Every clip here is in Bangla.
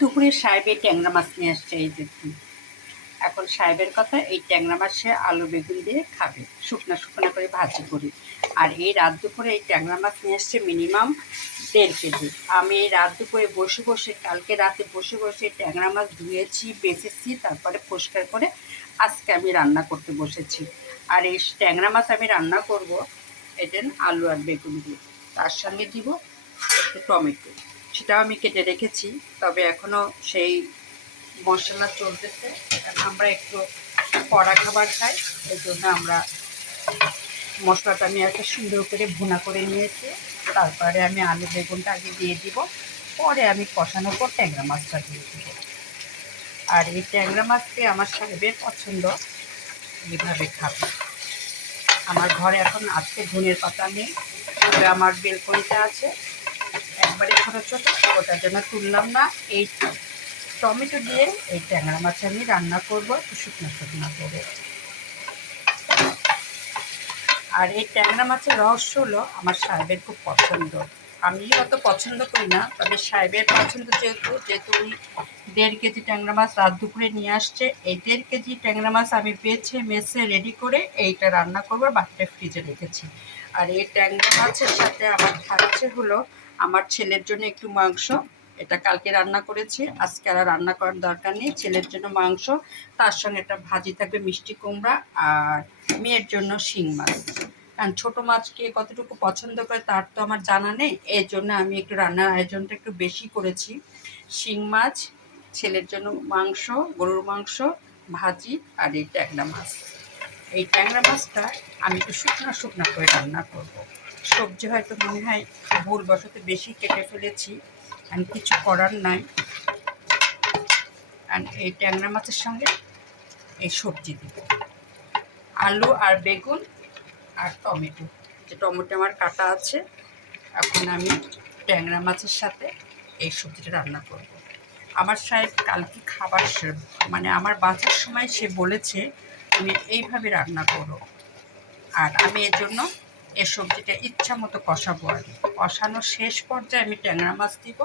দুপুরে সাহেব এই ট্যাংরা মাছ নিয়ে আসছে, এই দেখুন। এখন সাহেবের কথা, এই ট্যাংরা মাছ সে আলু বেগুন দিয়ে খাবে, শুকনা শুকনা করে ভাজি করে। আর এই রাত দুপুরে এই ট্যাংরা মাছ নিয়ে আসছে মিনিমাম 1.5 কেজি। আমি এই রাত দুপুরে বসে বসে, কালকে রাতে বসে বসে ট্যাংরা মাছ ধুয়েছি, বেছেছি, তারপরে পরিষ্কার করে আজকে আমি রান্না করতে বসেছি। আর এই ট্যাংরা মাছ আমি রান্না করব এটা আলু আর বেগুন দিয়ে, তার সঙ্গে দিব একটু টমেটো, সেটাও আমি কেটে রেখেছি। তবে এখনও সেই মশলা চলতেছে, কারণ আমরা একটু কড়া খাবার খাই, এই জন্য আমরা মশলাটা আমি একটা সুন্দর করে ভুনা করে নিয়েছি। তারপরে আমি আলু বেগুনটা আগে দিয়ে দিব, পরে আমি কষানোর পর ট্যাংরা মাছটা দিয়ে দিব। আর এই ট্যাংরা মাছকে আমার সাহেবের পছন্দ, এইভাবে খাবে। আমার ঘরে এখন আজকে ধনের পাতা নেই, তবে আমার বেলকনিটা আছে, একবারে ছোটো ছোটো, ওটার জন্য তুললাম না। এই টমেটো দিয়ে এই ট্যাংরা মাছ আমি রান্না করবো একটু শুকনো শুকনো করে। আর এই ট্যাংরা মাছের রহস্য হলো আমার সাহেবের খুব পছন্দ। আমি অত পছন্দ করি না, তবে সাহেবের পছন্দ যেহেতু উনি 1.5 কেজি ট্যাংরা মাছ রাত দুপুরে নিয়ে আসছে। এই 1.5 কেজি ট্যাংরা মাছ আমি বেছে মেছে রেডি করে এইটা রান্না করবো, বাকিটা ফ্রিজে রেখেছি। আর এই ট্যাংরা মাছের সাথে আমার থাকছে হলো আমার ছেলের জন্য একটু মাংস, এটা কালকে রান্না করেছি, আজকে আর রান্না করার দরকার নেই। ছেলের জন্য মাংস, তার সঙ্গে একটা ভাজি থাকবে মিষ্টি কুমড়া, আর মেয়ের জন্য শিং মাছ। কারণ ছোটো মাছকে কতটুকু পছন্দ করে তার তো আমার জানা নেই, এই জন্য আমি একটু রান্নার আয়োজনটা একটু বেশি করেছি। শিং মাছ, ছেলের জন্য মাংস, গরুর মাংস, ভাজি, আর এই ট্যাংরা মাছ। এই ট্যাংরা মাছটা আমি একটু শুকনো শুকনো করে রান্না করব। সবজি হয়তো মনে হয় ভুলবশত বেশি কেটে ফেলেছি, আমি কিছু করার নাই। আর এই ট্যাংরা মাছের সঙ্গে এই সবজি দিব, আলু আর বেগুন আর টমেটো। যে টমেটো আমার কাটা আছে, এখন আমি ট্যাংরা মাছের সাথে এই সবজিটা রান্না করব। আমার সাহেব কালকে খাবার মানে আমার বাঁচার সময় সে বলেছে তুমি এইভাবে রান্না করো, আর আমি এর জন্য এই সবজিটা ইচ্ছা মতো কষাবো। আর কষানোর শেষ পর্যায়ে আমি ট্যাংরা মাছ দিব,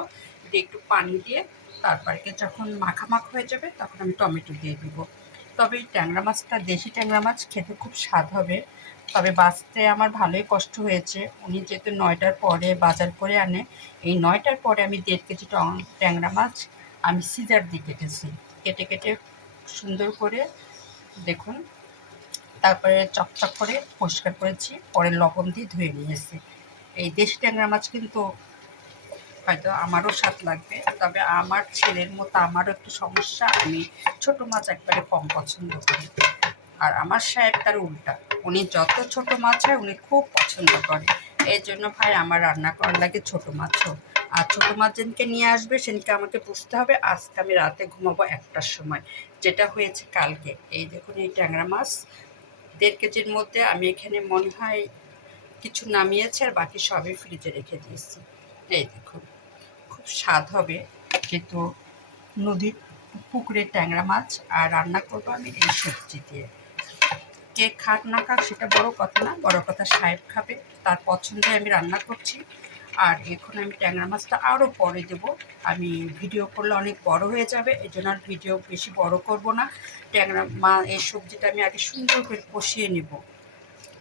দিয়ে একটু পানি দিয়ে তারপরে যখন মাখামাখা হয়ে যাবে তখন আমি টমেটো দিয়ে দিব। তবে এই ট্যাংরা মাছটা দেশি ট্যাংরা মাছ, খেতে খুব স্বাদ হবে। তবে বাঁচতে আমার ভালোই কষ্ট হয়েছে, উনি যেহেতু 9টার পরে বাজার করে আনে, এই 9টার পরে আমি 1.5 কেজি ট্যাংরা মাছ আমি সিজার দিয়ে কেটেছি, কেটে কেটে সুন্দর করে দেখুন, তারপরে চকচক করে পরিষ্কার করেছি, পরে লবণ দিয়ে ধুয়ে নিয়েছি। এই দেশি ট্যাংরা মাছ কিন্তু হয়তো আমারও স্বাদ লাগবে, তবে আমার ছেলের মতো আমারও একটু সমস্যা, আমি ছোটো মাছ একবারে কম পছন্দ করি। আর আমার সাহেব তার উল্টা, উনি যত ছোট মাছ হয় উনি খুব পছন্দ করে। এই জন্য ভাই আমার রান্না করার লাগে ছোটো মাছও। আর ছোটো মাছ যেদিনকে নিয়ে আসবে সেদিনকে আমাকে বুঝতে হবে আজকে আমি রাতে ঘুমাবো 1টার সময়, যেটা হয়েছে কালকে। এই দেখুন এই ট্যাংরা মাছ 1.5 কেজির মধ্যে আমি এখানে মনে হয় কিছু নামিয়েছি, আর বাকি সবই ফ্রিজে রেখে দিয়েছি। এই দেখুন, খুব স্বাদ হবে, কিন্তু নদীর পুকুরের ট্যাংরা মাছ। আর রান্না করবো আমি এই সবজি দিয়ে। কে খাক না খাক সেটা বড় কথা না, বড় কথা সাহেব খাবে, তার পছন্দে আমি রান্না করছি। আর এখন আমি ট্যাংরা মাছটা আরও পরে দেবো, আমি ভিডিও করলে অনেক বড় হয়ে যাবে, এই জন্য আর ভিডিও বেশি বড় করব না। এই সবজিটা আমি আগে সুন্দর করে কষিয়ে নেব,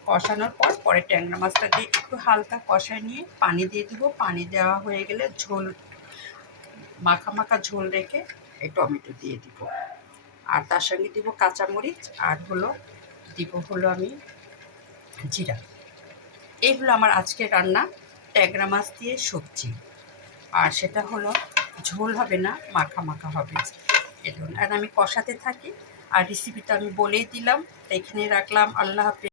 কষানোর পর পরে ট্যাংরা মাছটা দিয়ে একটু হালকা কষায় নিয়ে পানি দিয়ে দেবো। পানি দেওয়া হয়ে গেলে ঝোল, মাখা মাখা ঝোল রেখে এই টমেটো দিয়ে দিব, আর তার সঙ্গে দিব কাঁচামরিচ, আর দিব আমি জিরা। এই হলো আমার আজকের রান্না, ট্যাংরা মাছ দিয়ে সবজি। আর সেটা হলো ঝোল হবে না, মাখা মাখা হবে এই ধরুন। আর আমি কষাতে থাকি, আর রেসিপিটা আমি বলেই দিলাম, এখানে রাখলাম। আল্লাহ হাফেজ।